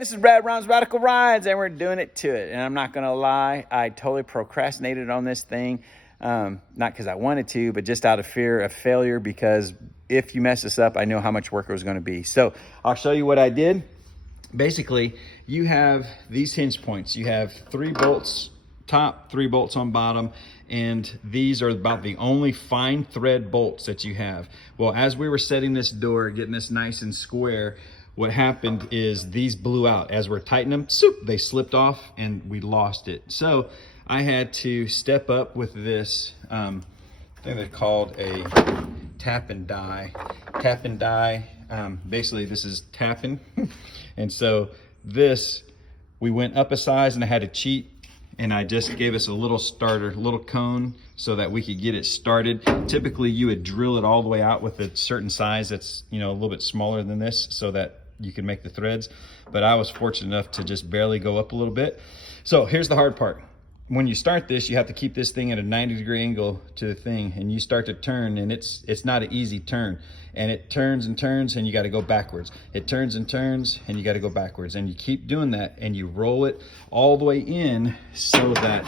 This is Brad Rom's Radical Rides, and we're doing it to it. And I'm not gonna lie, I totally procrastinated on this thing. Not because I wanted to, but just out of fear of failure, because if you mess this up, I know how much work it was gonna be. So I'll show you what I did. Basically, you have these hinge points. You have 3 bolts top, 3 bolts on bottom, and these are about the only fine thread bolts that you have. Well, as we were setting this door, getting this nice and square, what happened is these blew out. As we're tightening them, they slipped off and we lost it. So I had to step up with this, I think they're called a tap and die. Tap and die, basically this is tapping. And so this, we went up a size and I had to cheat, and I just gave us a little starter, little cone, so that we could get it started. Typically you would drill it all the way out with a certain size that's, you know, a little bit smaller than this so that you can make the threads. But I was fortunate enough to just barely go up a little bit. So here's the hard part. When you start this, you have to keep this thing at a 90-degree angle to the thing, and you start to turn, and it's not an easy turn. And it turns and turns, and you got to go backwards. It turns and turns, and you got to go backwards. And you keep doing that, and you roll it all the way in so that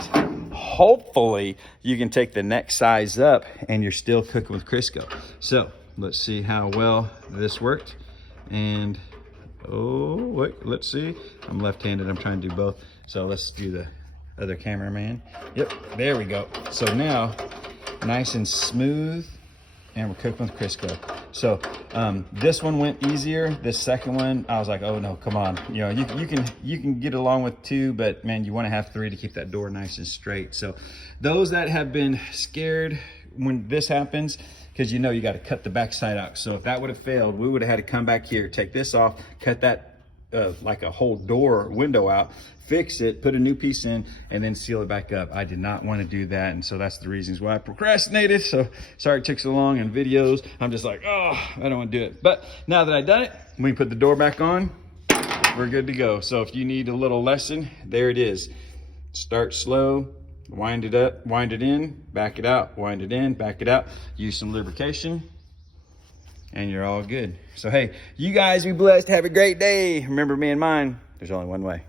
hopefully you can take the next size up and you're still cooking with Crisco. So let's see how well this worked. And oh, wait, let's see. I'm left-handed, I'm trying to do both. So let's do the other cameraman. Yep, there we go. So now, nice and smooth, and we're cooking with Crisco. So this one went easier. This second one, I was like, oh no, come on. You know, you can get along with 2, but man, you want to have 3 to keep that door nice and straight. So those that have been scared when this happens, because you know you got to cut the back side out. So if that would have failed, we would have had to come back here, take this off, cut that like a whole door window out, fix it, put a new piece in, and then seal it back up. I did not want to do that, and so that's the reasons why I procrastinated. So sorry it took so long in videos. I'm just like, oh, I don't want to do it. But now that I've done it, we can put the door back on, we're good to go. So if you need a little lesson, there it is. Start slow, wind it up, wind it in, back it out, wind it in, back it out, use some lubrication, and you're all good. So hey, you guys be blessed, have a great day. Remember me and mine, there's only one way.